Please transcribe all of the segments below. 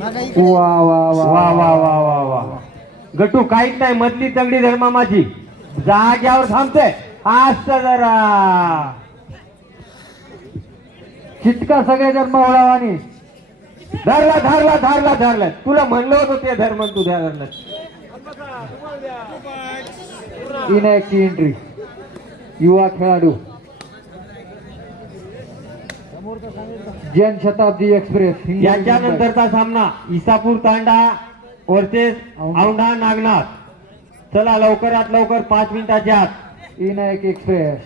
वा वा वा वा वा वा वा वा गटू काहीच नाही मधली तंगडी धर्मा माझी जाग्यावर थांबते असं जरा चिटका सगळे जर मावळावानी धरला धरला धरला धरला तुला म्हणलं होतं ते धर्म तू त्या धरलं इनॅक्टची एंट्री युवा खेळाडू जनशताब्दी एक्सप्रेस याच्यानंतरचा सामना इसापूर तांडा वर्सेस औंढा नागनाथ चला लवकरात लवकर 5 मिनिटाच्या आत इनायक एक्सप्रेस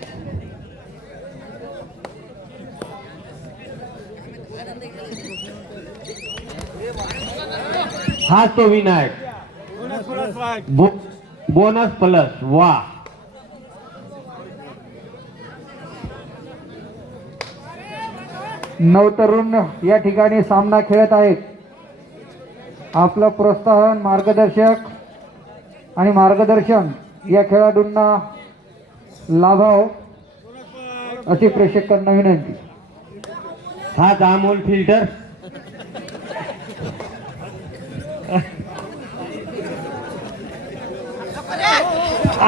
हा तो विनायक बोनस प्लस वा नवतरुण या ठिकाणी सामना खेळत आहेत. आपलं प्रोत्साहन मार्गदर्शक आणि मार्गदर्शन या खेळाडूंना लाभाव अशी प्रेक्षकांना विनंती. हा अमोल फिल्टर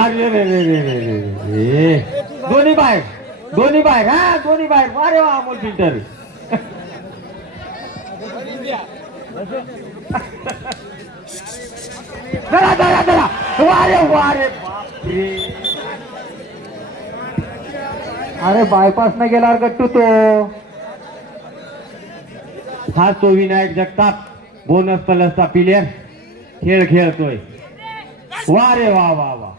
अरे रे रे रे रे रे दोन्ही बाहेर हा दोन्ही बाहेर अरे वा अमोल फिल्टर धरा धरा धरा वारे वारे बापरे अरे बायपास न गेला गट्टू तो. हा तो विनायक जगताप बोनस प्लसचा प्लेयर खेळ खेळतोय वा रे वा वा वा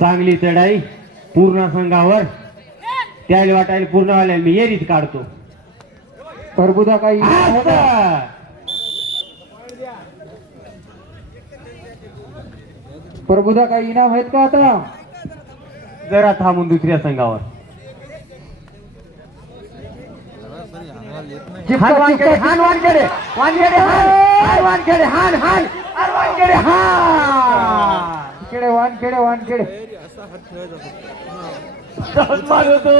चांगली चढाई पूर्ण संघावर त्याला वाटायला पूर्ण आल्या मी एरीत काढतो परबुदा काही प्रभुदा काही इनाम आहेत का आता. जरा थांबून दुसऱ्या संघावर हान वानखेडे हान वानखेडे वानखेडे हान वानखेडे हान हान हान वानखेडे हान खेडे वानखेडे वानखेडे मारतो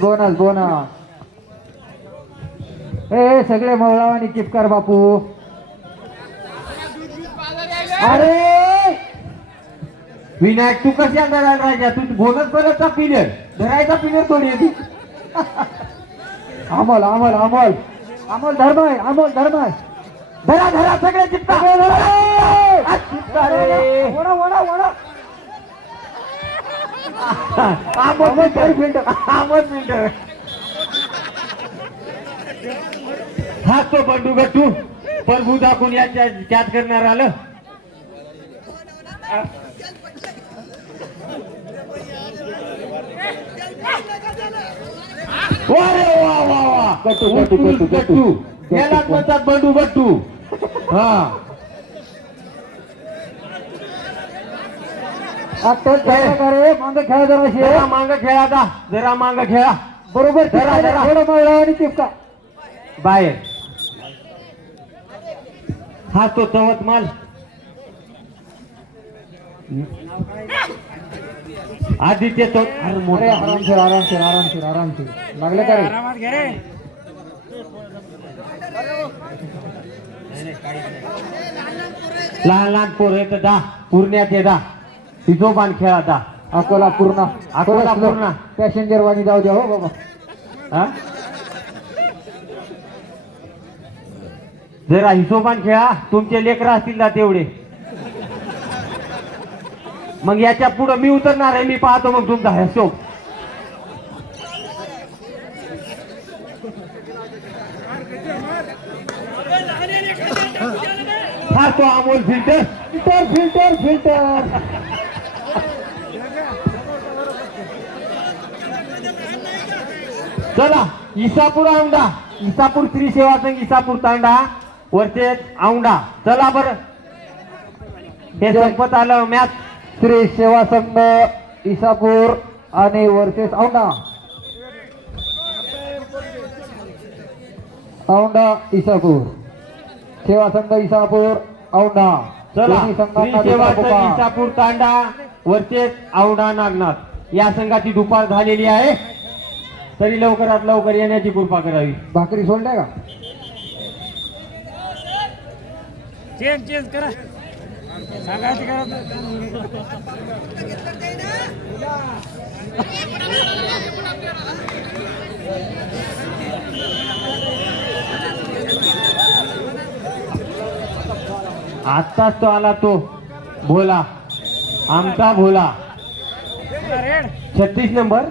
बोनस बोनस ए सगळे मवळावानी चिपकार बापू. अरे विनायक तू कशी अंदाज राजा तू बोनस परतचा पिलर धरायचा पिलर थोडी येते अमोल अमोल अमोल अमोल धर्म आहे अमोल धर्म आहे. धरा धरा सगळे चिपका चिपका रे वडा वडा वडा आमोल फिल्टर हा तो बंडू गट्टू प्रभू दाखवून याच्या त्यात करणार आलं वा रे वा वा वा गट्टू गट्टू गट्टू गट्टू यालाच म्हणतात बंडू गट्टू हा आता रे मांग खेळा जरा मांग खेळा आता जरा मांग खेळा बरोबर धरा, धरा. थोडं मवळा आणि चिपका बाहेर हा तो चवत माल आदित्य तो अरे अरे मोठा आरामशीर आरामशीर आरामशीर आरामशीर लागले का रे. लहान लहान पोर येत दा पूर्ण्याचे दा हिजोबान खेळा दा अकोला पूर्ण अकोला पूर्ण. पॅसेंजर वाणी जाऊ द्या हो बाबा. हा? जरा हिशोबान खेळा तुमचे लेकर असतील ना तेवढे मग याच्या पुढे मी उतरणार आहे मी पाहतो मग तुमचा हिशोब. हा तो Amol filter filter filter filter चला इसापूर औंढा इसापूर श्री सेवा संघ इसापूर तांडा वर्सेस औंढा चला बर हे संपत आलं मॅच. श्री सेवा संघ इसापूर आणि वर्सेस औंढा. औंढा इसापूर सेवा संघ इसापूर औंढा चला दोन्ही संघांना श्री सेवा संघ दुपार. इसापूर तांडा वर्सेस औंढा नागनाथ या संघाची दुपार झालेली आहे. तरी लवकरात लवकर येण्याची कृपा करावी. भाकरी सोडल्या का? चेंज करा सांगायची गरज आत्ताच तो आला तो भोला, आमचा भोला 36 नंबर.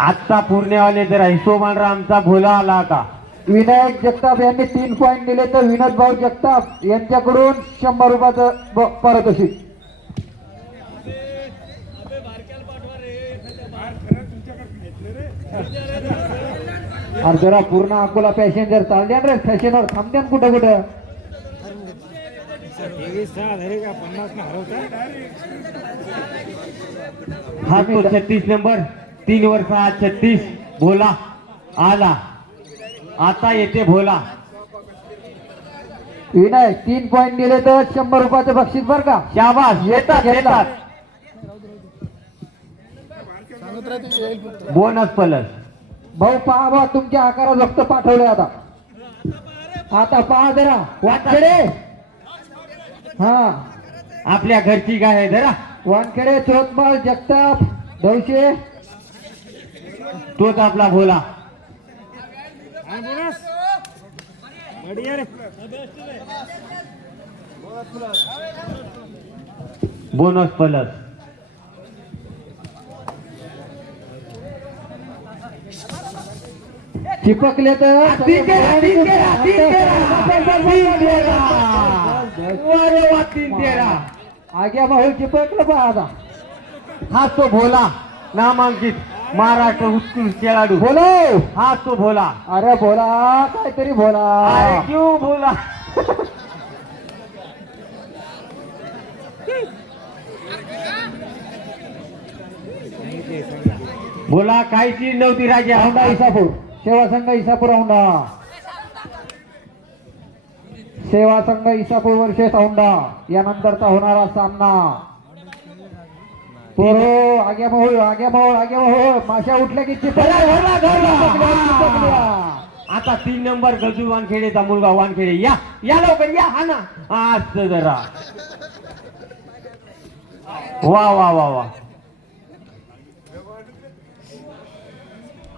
आजचा पूर्णेवाले जरा हिशोबान आमचा भोला आला का? विनायक जगताप यांनी 3 पॉईंट दिले तर विनोद भाऊ जगताप यांच्याकडून 100 रुपयाचं पारितोषिक. अरे जरा पूर्ण अकोला पॅसेंजर चालले रे फॅशनवर थांबते कुठं कुठं. 50 ना हरवता हा तो 36 नंबर 3 वर्षा 36 भोला आला. आता येते भोला. विनायक 3 पॉईंट दिले तर 100 रुपयाचं बक्षीस बर का. शाबास, येतात येतात. Bonus plus. भाऊ पहा बा तुमच्या आकारात रक्त पाठवले आता. आता पहा जरा वानखेडे. हा आपल्या घरची गाय आहे जरा. वानखेडे चोतमाळ जगताप दौशे तोच आपला भोला. बोनस बढ़िया रे बोनस प्लस. चिपकले तर तीन तेरा, तीन तेरा, तीन तेरा, तीन तेरा. अरे वा, 3 13. आग्या भाऊ चिपकलं पहा आता. हा तो भोला नामांकित महाराष्ट्र उत्कृष्ट खेळाडू. बोलो. हा तो भोला. अरे बोला काहीतरी बोला. अरे क्यों भोला. बोला काही चीज नव्हती राजा. औंढा इसापूर सेवा संघ इसापूर औंढा. सेवा संघ इसापूर वर्षेस औंढा यानंतरचा होणारा सामना. पोरो आग्या भाऊ आग्या भाऊ आग्या भाऊ माशा उठल्या की चिपकल्या. आता 3 नंबर गजू वानखेडेचा मुलगा वानखेडे. या या लवकर या. हा ना आज जरा वा वा वा वा.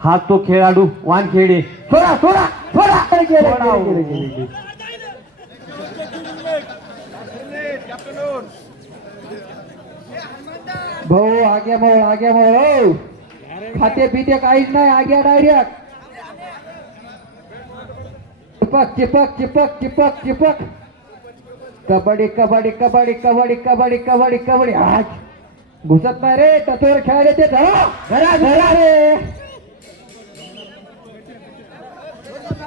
हा तो खेळाडू वानखेडे. थोडा थोडा थोडा गेले. भाऊ आग्या भाऊ खाते पिते काहीच नाही. आग्या डायरेक्ट चिपक चिपक चिपक चिपक चिपक. कबड्डी कबड्डी कबड्डी कबड्डी कबड्डी कबड्डी कबड्डी. आज घुसत नाही रे तत्वर खेळायला ते धरा धरा धरा रे.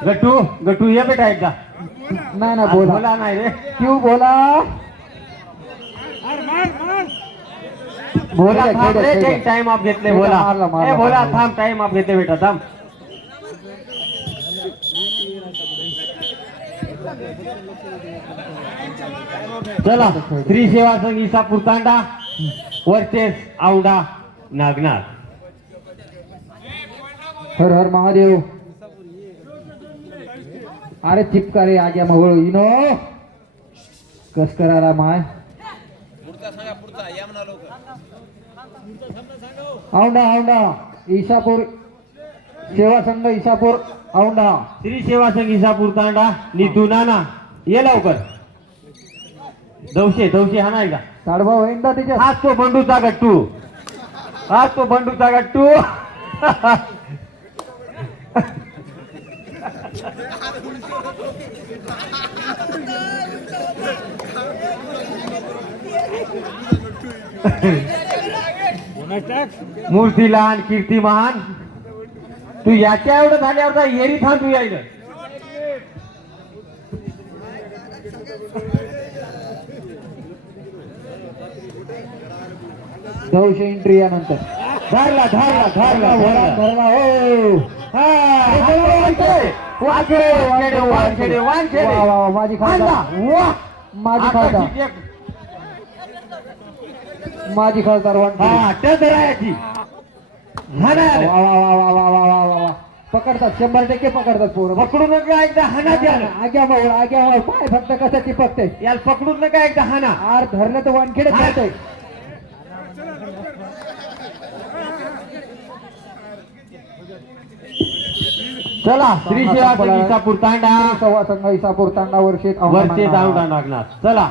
गट्टू गट्टू ये बेटा एकदा. नाही ना आज बोला बोला नाही रे. क्यू बोला बोला खेळ, थांब रे. खेळ, खेळ. टाइम ऑफ घेतले खेळ, बोला. मारला, मारला, ए बोला मारला. थांब टाइम ऑफ घेतले बेटा थांब. चला श्री सेवा संघ इसापूर तांडा वर्सेस औंढा नागनाथ. हर हर महादेव. अरे चिपका रे आग्या मगळ इनो कस करायला माय. औंढा औंढा इसापूर सेवा संघ इसापूर औंढा. श्री सेवा संघ इसापूर तांडा नितू नाना ये लवकर. दौशे दौशे हा नाही का. साडबा होईन का त्याच्यात. हाच तो बंडूचा गट्टू. हाच तो बंडूचा गट्टू. मूर्तीलान कीर्तिमान तू याच्या एवढं झाल्यावर येरी थांब तू यायला. दौश एंट्री यानंतर धरला धरला धरला धरला हो वानखेडे वा, वा, वा, माझी खासदार माझी खासदार माझी खासदार वानखेडे. धरायची हाना वा, वा, वा, वा, वा, वा, वा, वा. पकडतात 100% पकडतात पोरं पकडून नका एकदा हाना द्या आग्या मावळ काय फक्त कसं चिपकते याला पकडून नका एकदा हाना आर धरलं तर वानखेडे जाते चला श्री सेवा संघ इसापूर तांडा सव्वा संघ इसापूर तांडा वर्षे वरचे जाऊन लागणार चला